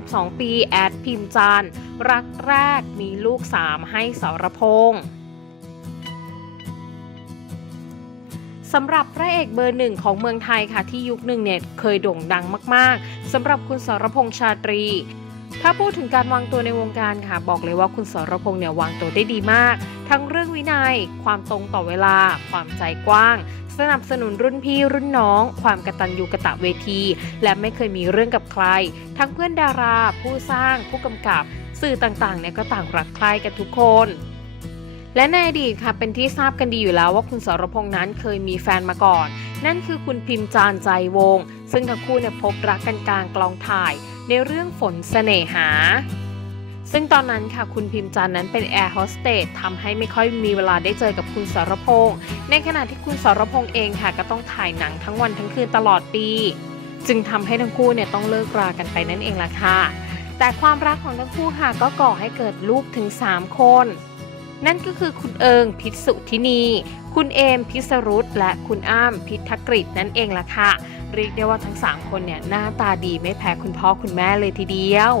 42 ปี แอดพิมจันร์รักแรกมีลูก 3 ให้สรพงษ์สำหรับพระเอกเบอร์หนึ่งของเมืองไทยค่ะที่ยุคหนึ่งเนี่ยเคยโด่งดังมาก ๆสำหรับคุณสรพงษ์ชาตรี ถ้าพูดถึงการวางตัวในวงการค่ะ บอกเลยว่าคุณสรพงษ์เนี่ยวางตัวได้ดีมาก ทั้งเรื่องวินัย ความตรงต่อเวลา ความใจกว้าง สนับสนุนรุ่นพี่รุ่นน้อง ความกระตัญญูกระตะเวที และไม่เคยมีเรื่องกับใคร ทั้งเพื่อนดารา ผู้สร้าง ผู้กำกับ สื่อต่างๆเนี่ยก็ต่างรักใคร่กันทุกคนและในอดีตค่ะเป็นที่ทราบกันดีอยู่แล้วว่าคุณสรพงษ์นั้นเคยมีแฟนมาก่อน นั่นคือคุณพิมพ์จานใจวงศ์ซึ่งทั้งคู่เนี่ยพบรักกันกลางกลองถ่าย ในเรื่องฝนเสน่หา ซึ่งตอนนั้นค่ะคุณพิมพ์จันทร์นั้นเป็นแอร์โฮสเตสทำให้ไม่ค่อยมีเวลาได้เจอกับคุณสรพงษ์ในขณะที่คุณสรพงษ์เองค่ะ ก็ต้องถ่ายหนังทั้งวันทั้งคืนตลอดปี จึงทำให้ทั้งคู่เนี่ยต้องเลิกรากันไปนั่นเองล่ะค่ะ แต่ความรักของทั้งคู่ค่ะก็ก่อให้เกิดลูกถึง 3 คน นั่นก็คือคุณเอิงพิสุทินี คุณเอมพิสรุตและคุณอ้ามพิทกฤตนั่นเองล่ะค่ะเรียกได้ว่าทั้ง 3 คนเนี่ยหน้าตาดีไม่แพ้คุณพ่อคุณแม่เลยทีเดียว